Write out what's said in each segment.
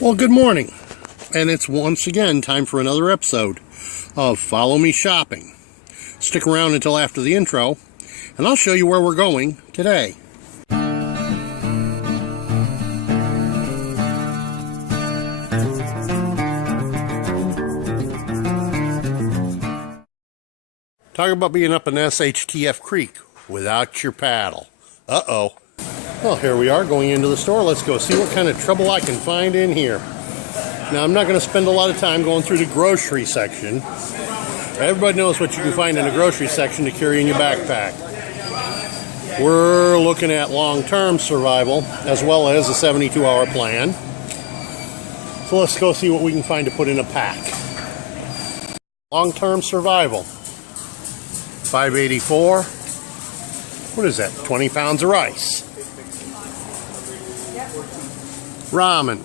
Well, good morning, and it's once again time for another episode of Follow Me Shopping. Stick around until after the intro, and I'll show you where we're going today. Talk about being up in SHTF Creek without your paddle. Uh-oh. Well, here we are going into the store. Let's go see what kind of trouble I can find in here. Now, I'm not going to spend a lot of time going through the grocery section. Everybody knows what you can find in the grocery section to carry in your backpack. We're looking at long-term survival as well as a 72-hour plan. So let's go see what we can find to put in a pack. Long-term survival. $5.84. What is that? 20 pounds of rice. Ramen,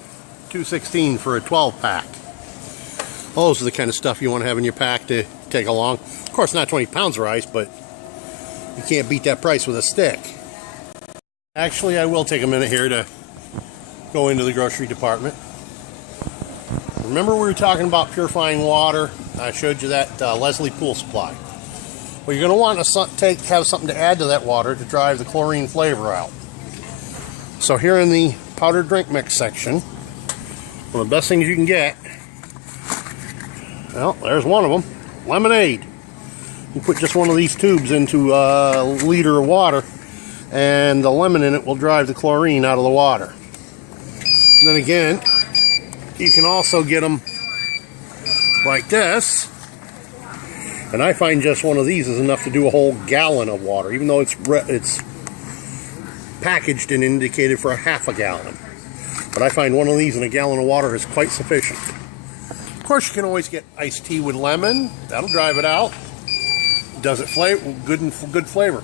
$2.16 for a 12-pack. Those are the kind of stuff you want to have in your pack to take along. Of course, not 20 pounds of rice, but you can't beat that price with a stick. Actually, I will take a minute here to go into the grocery department. Remember we were talking about purifying water? I showed you that Leslie pool supply. Well, you're going to want to have something to add to that water to drive the chlorine flavor out. So here in the powdered drink mix section, one of the best things you can get, well, there's one of them, lemonade. You put just one of these tubes into a liter of water, and the lemon in it will drive the chlorine out of the water. And then again, you can also get them like this. And I find just one of these is enough to do a whole gallon of water, even though it's packaged and indicated for a half a gallon. But I find one of these in a gallon of water is quite sufficient. Of course, you can always get iced tea with lemon. That'll drive it out. Does it good flavor.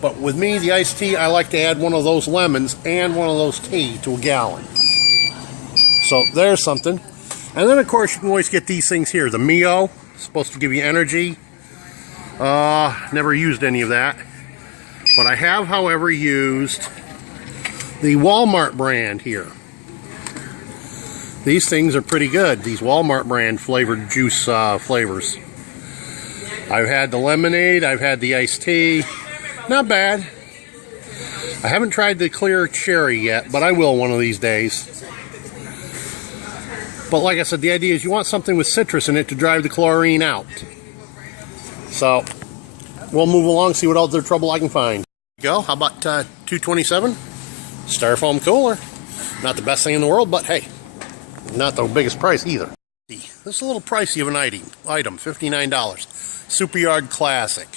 But with me, the iced tea, I like to add one of those lemons and one of those tea to a gallon. So there's something. And then, of course, you can always get these things here. The Mio, supposed to give you energy. Never used any of that. But I have, however, used the Walmart brand here. These things are pretty good. These Walmart brand flavored juice flavors. I've had the lemonade. I've had the iced tea. Not bad. I haven't tried the clear cherry yet, but I will one of these days. But like I said, the idea is you want something with citrus in it to drive the chlorine out. So we'll move along, see what other trouble I can find. Go. How about $2.27? Styrofoam cooler. Not the best thing in the world, but hey, not the biggest price either. This is a little pricey of an item, $59. Superyard Classic.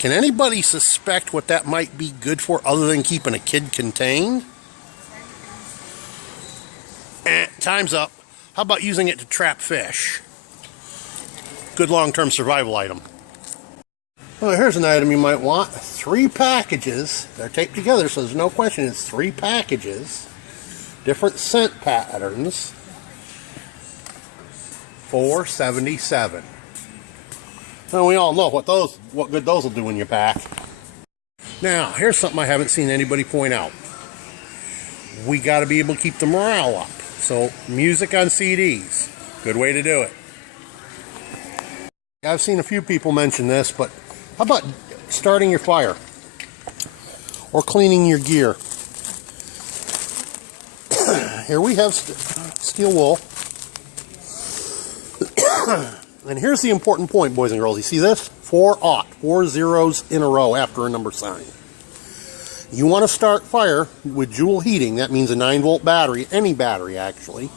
Can anybody suspect what that might be good for other than keeping a kid contained? Time's up. How about using it to trap fish? Good long-term survival item. Well, here's an item you might want. 3 packages. They're taped together, so there's no question it's 3 packages. Different scent patterns. $4.77. Now, we all know what good those will do in your pack. Now, here's something I haven't seen anybody point out. We got to be able to keep the morale up. So, music on CDs. Good way to do it. I've seen a few people mention this, but how about starting your fire or cleaning your gear? Here we have steel wool. And here's the important point, boys and girls. You see this? 4 zeros in a row after a number sign. You want to start fire with joule heating. That means a 9-volt battery, any battery actually.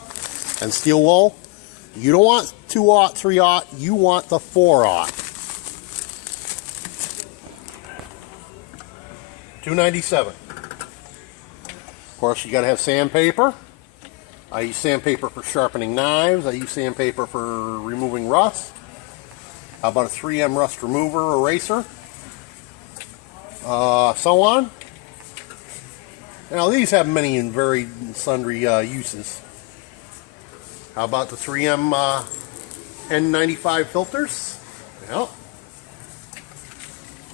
And steel wool, you don't want 2-aught, 3-aught, you want the 4-aught. $2.97. Of course, you got to have sandpaper. I use sandpaper for sharpening knives. I use sandpaper for removing rust. How about a 3M rust remover eraser? So on. Now, these have many and varied and sundry uses. How about the 3M N95 filters? Well,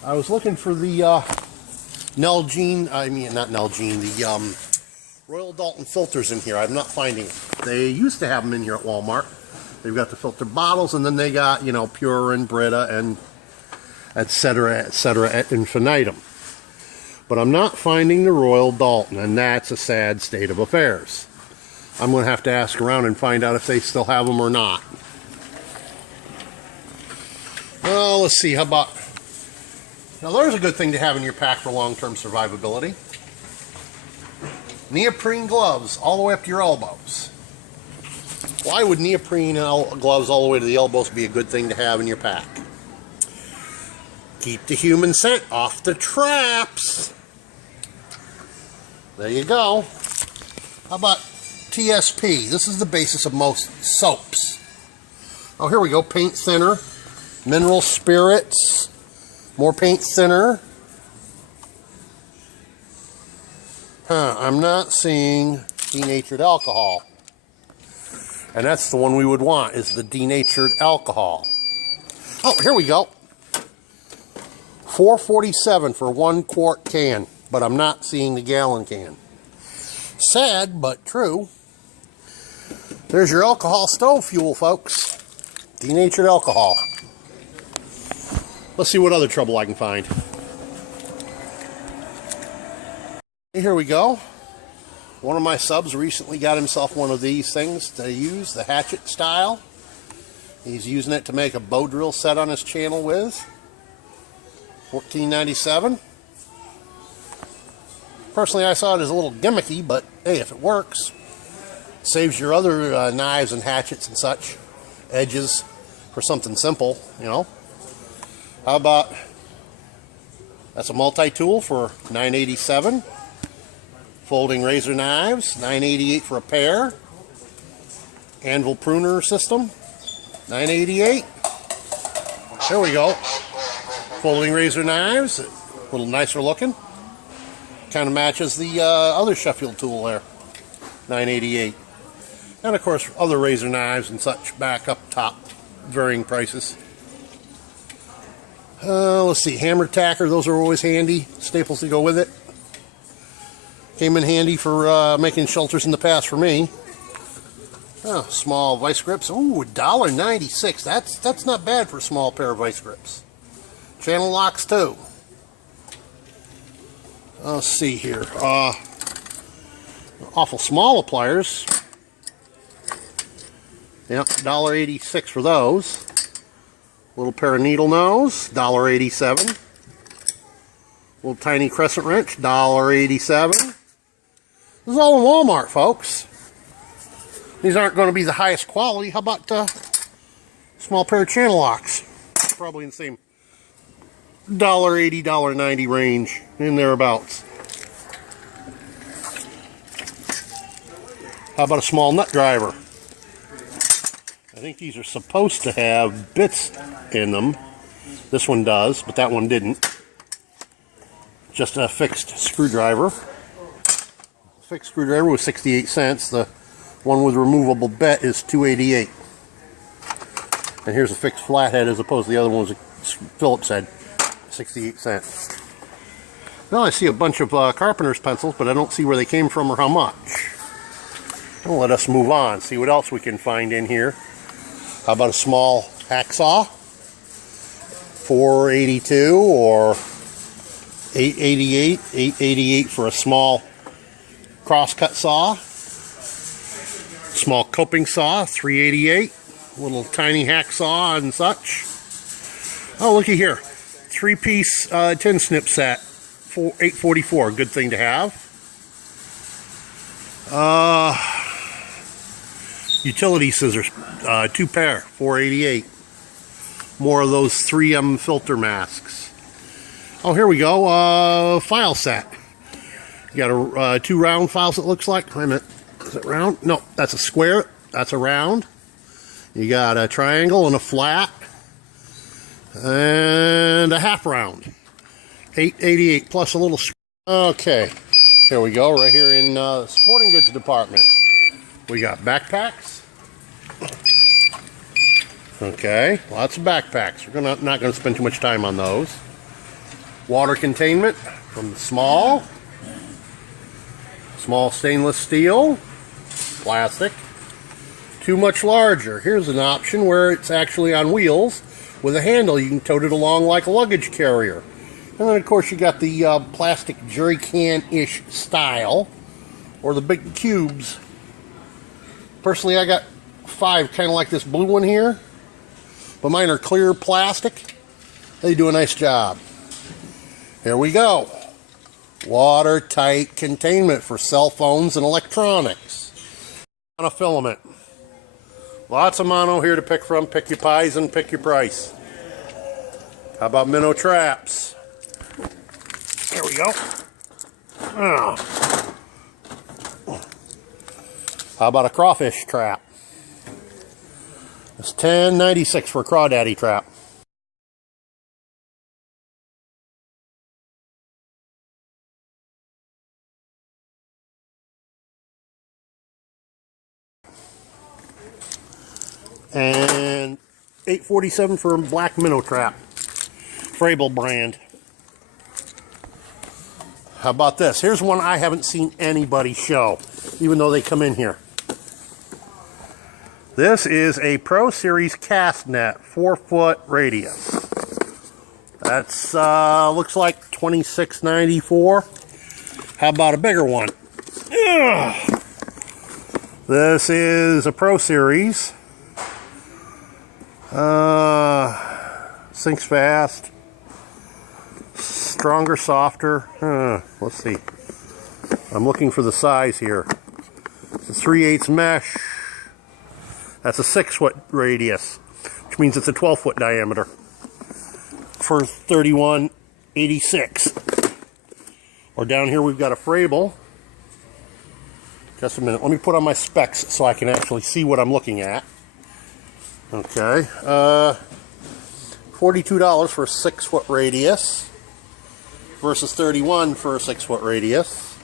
I was looking for the Nalgene, not Nalgene, the Royal Dalton filters in here. I'm not finding them. They used to have them in here at Walmart. They've got the filter bottles, and then they got, you know, Pure and Brita and etc. ad infinitum. But I'm not finding the Royal Dalton, and that's a sad state of affairs. I'm going to have to ask around and find out if they still have them or not. Well, let's see. How about... Now, there's a good thing to have in your pack for long-term survivability. Neoprene gloves all the way up to your elbows. Why would neoprene gloves all the way to the elbows be a good thing to have in your pack? Keep the human scent off the traps. There you go. How about TSP? This is the basis of most soaps. Oh, here we go. Paint thinner, mineral spirits, more paint thinner. I'm not seeing denatured alcohol. And that's the one we would want, is the denatured alcohol. Oh, here we go. $4.47 for 1 quart can, but I'm not seeing the gallon can. Sad, but true. There's your alcohol stove fuel, folks. Denatured alcohol. Let's see what other trouble I can find. Here we go. One of my subs recently got himself one of these things to use, the hatchet style. He's using it to make a bow drill set on his channel with. $14.97. Personally, I saw it as a little gimmicky, but hey, if it works, saves your other knives and hatchets and such, edges, for something simple, you know. How about, that's a multi-tool for $9.87. Folding razor knives, $9.88 for a pair. Anvil pruner system, $9.88. There we go. Folding razor knives, a little nicer looking. Kind of matches the other Sheffield tool there, $9.88. And of course, other razor knives and such back up top, varying prices. Let's see, hammer tacker, those are always handy. Staples to go with it. Came in handy for making shelters in the past for me. Oh, small vice grips. Ooh, $1.96. That's not bad for a small pair of vice grips. Channel locks too. Let's see here. Awful small pliers. Yep, $1.86 for those. Little pair of needle nose, $1.87. Little tiny crescent wrench, $1.87. This is all in Walmart, folks. These aren't going to be the highest quality. How about small pair of channel locks? Probably in the same $1.80, $1.90 range, in thereabouts. How about a small nut driver? I think these are supposed to have bits in them. This one does, but that one didn't. Just a fixed screwdriver. Fixed screwdriver was 68 cents. The one with removable bit is $2.88. And here's a fixed flathead as opposed to the other one was a Phillips head, 68 cents. Now I see a bunch of carpenter's pencils, but I don't see where they came from or how much. Well, let us move on, see what else we can find in here. How about a small hacksaw? $4.82 or $8.88. $8.88 for a small crosscut saw. Small coping saw, $3.88. Little tiny hacksaw and such. Oh, looky here. 3-piece tin snip set, $8.44. Good thing to have. Utility scissors, 2 pair, $4.88. More of those 3M filter masks. Oh, here we go. File set. You got 2 round files, it looks like. Wait a minute. Is it round? No, that's a square. That's a round. You got a triangle and a flat. And a half round. $8.88 plus a little. Okay. Here we go. Right here in the sporting goods department. We got backpacks. Okay. Lots of backpacks. We're not going to spend too much time on those. Water containment from the small Small stainless steel, plastic. Too much larger. Here's an option where it's actually on wheels with a handle. You can tote it along like a luggage carrier. And then, of course, you got the plastic jerry can-ish style, or the big cubes. Personally, I got 5 kind of like this blue one here, but mine are clear plastic. They do a nice job. Here we go. Watertight containment for cell phones and electronics. Monofilament. Lots of mono here to pick from. Pick your pies and pick your price. How about minnow traps? There we go. Oh. How about a crawfish trap? It's $10.96 for a crawdaddy trap. And $8.47 for a black minnow trap. Frable brand. How about this? Here's one I haven't seen anybody show, even though they come in here. This is a Pro Series cast net, 4-foot radius. That's looks like $26.94. How about a bigger one? Ugh. This is a Pro Series. Sinks fast. Stronger, softer. Let's see. I'm looking for the size here. It's a 3/8 mesh. That's a 6-foot radius, which means it's a 12-foot diameter for $31.86. Or down here we've got a Frable. Just a minute. Let me put on my specs so I can actually see what I'm looking at. Okay. $42 for a 6-foot radius versus $31 for a 6-foot radius.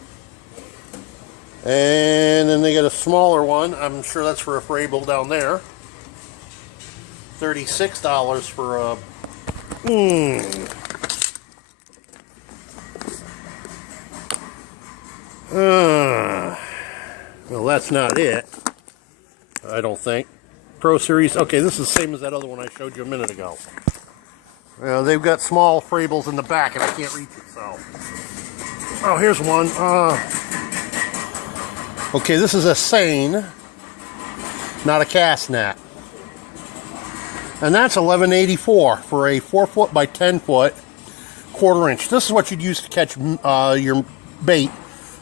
And then they got a smaller one. I'm sure that's for a Frable down there. $36 for a... Well, that's not it. I don't think. Pro Series. Okay, this is the same as that other one I showed you a minute ago. They've got small Frables in the back, and I can't reach it, so... Oh, here's one. Okay, this is a seine, not a cast net. And that's $11.84 for a 4-foot by 10-foot, 1/4 inch. This is what you'd use to catch your bait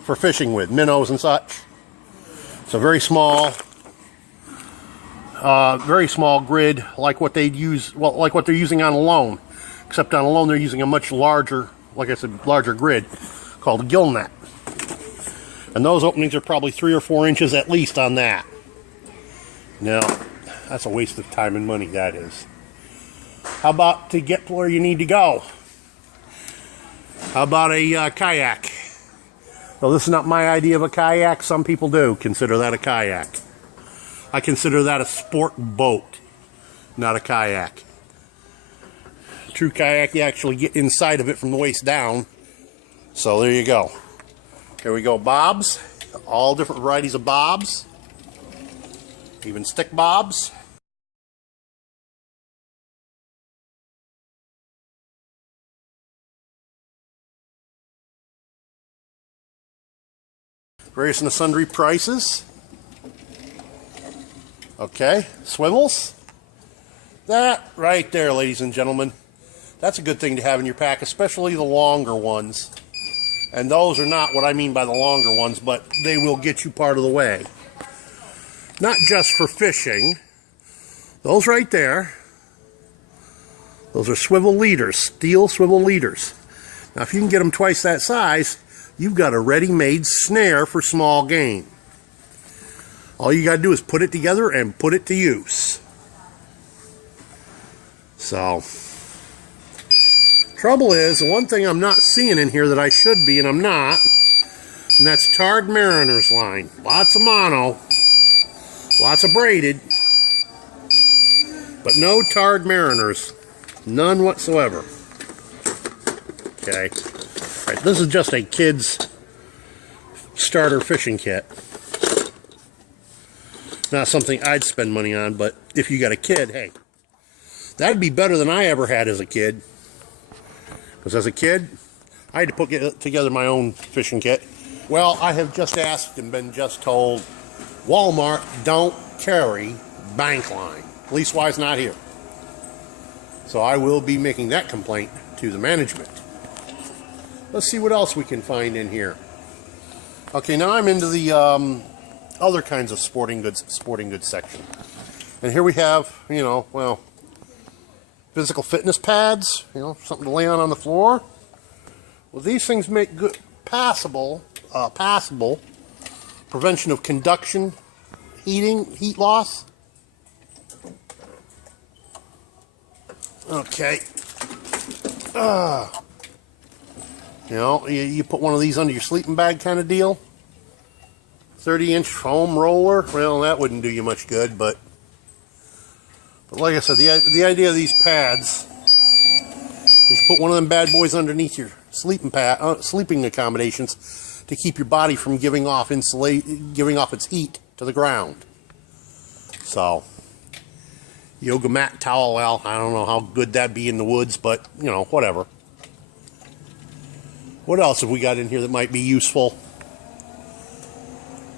for fishing with, minnows and such. It's a very small grid, like what they'd use, well, like what they're using on a loan. Except on a loan, they're using a much larger, like I said, larger grid called a gill net. And those openings are probably 3 or 4 inches at least on that. Now, that's a waste of time and money, that is. How about to get to where you need to go? How about a kayak? Well, this is not my idea of a kayak. Some people do consider that a kayak. I consider that a sport boat, not a kayak. True kayak, you actually get inside of it from the waist down. So there you go. Here we go, bobs. All different varieties of bobs. Even stick bobs. Various and sundry prices. Okay, swivels. That right there, ladies and gentlemen. That's a good thing to have in your pack, especially the longer ones. And those are not what I mean by the longer ones, but they will get you part of the way. Not just for fishing. Those right there, those are swivel leaders, steel swivel leaders. Now, if you can get them twice that size, you've got a ready-made snare for small game. All you got to do is put it together and put it to use. So... trouble is, the one thing I'm not seeing in here that I should be, and I'm not, and that's tarred mariner's line. Lots of mono, lots of braided, but no tarred mariners. None whatsoever. Okay. All right, this is just a kid's starter fishing kit. Not something I'd spend money on, but if you got a kid, hey, that'd be better than I ever had as a kid. Because as a kid, I had to put together my own fishing kit. Well, I have just asked and been just told, Walmart don't carry bank line. Leastwise not here. So I will be making that complaint to the management. Let's see what else we can find in here. Okay, now I'm into the other kinds of sporting goods section. And here we have, you know, well, physical fitness pads, you know, something to lay on the floor. Well, these things make good passable prevention of conduction, heat loss. Okay. You know, you put one of these under your sleeping bag kind of deal. 30-inch foam roller. Well, that wouldn't do you much good, but like I said, the idea of these pads is you put one of them bad boys underneath your sleeping accommodations to keep your body from giving off its heat to the ground. So, yoga mat towel, well, I don't know how good that'd be in the woods, but, you know, whatever. What else have we got in here that might be useful?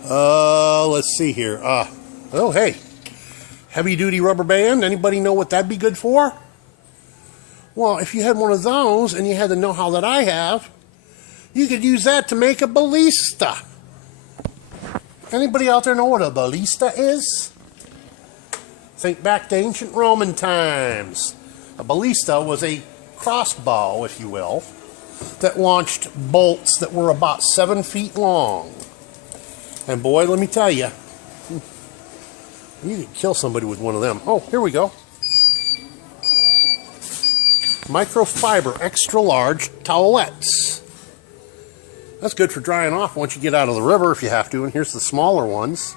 Let's see here. Oh, hey. Heavy-duty rubber band. Anybody know what that'd be good for? Well, if you had one of those and you had the know-how that I have, you could use that to make a ballista. Anybody out there know what a ballista is? Think back to ancient Roman times. A ballista was a crossbow, if you will, that launched bolts that were about 7 feet long. And boy, let me tell you, you could kill somebody with one of them. Oh, here we go. Microfiber extra large towelettes. That's good for drying off once you get out of the river if you have to. And here's the smaller ones.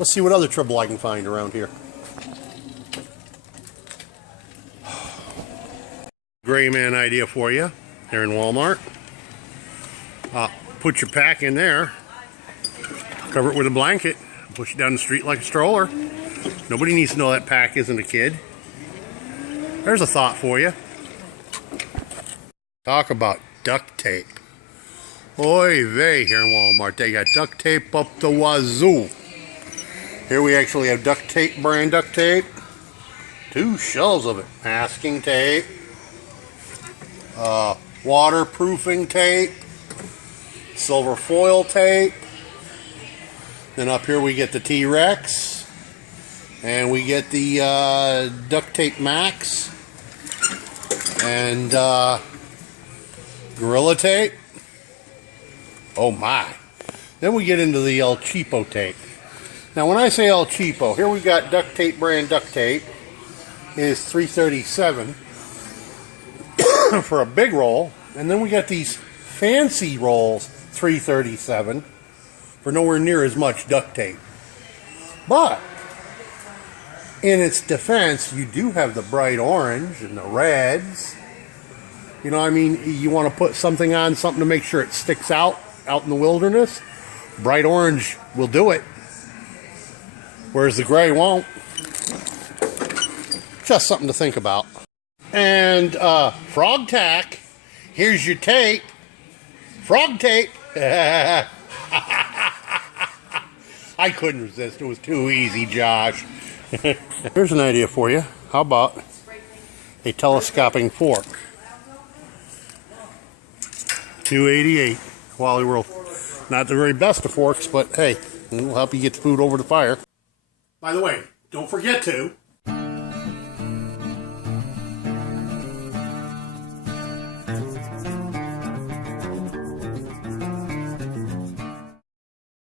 Let's see what other trouble I can find around here. Gray man idea for you here in Walmart. Put your pack in there, cover it with a blanket, push it down the street like a stroller. Nobody needs to know that pack isn't a kid. There's a thought for you. Talk about duct tape. Oy vey, here in Walmart, they got duct tape up the wazoo. Here we actually have duct tape, brand duct tape. 2 shelves of it. Masking tape. Waterproofing tape. Silver foil tape. Then up here we get the T-Rex. And we get the Duct Tape Max. And Gorilla Tape. Oh my. Then we get into the El Cheapo tape. Now when I say El Cheapo, here we got duct tape, brand duct tape. It is $3.37 for a big roll. And then we got these fancy rolls, $3.37 for nowhere near as much duct tape. But in its defense, you do have the bright orange and the reds. You know, I mean, you want to put something on something to make sure it sticks out in the wilderness. Bright orange will do it, whereas the gray won't. Just something to think about. And frog tack. Here's your tape. Frog tape. I couldn't resist. It was too easy, Josh. Here's an idea for you. How about a telescoping fork? $2.88. Wally World. Not the very best of forks, but hey, it'll help you get the food over the fire. By the way, don't forget to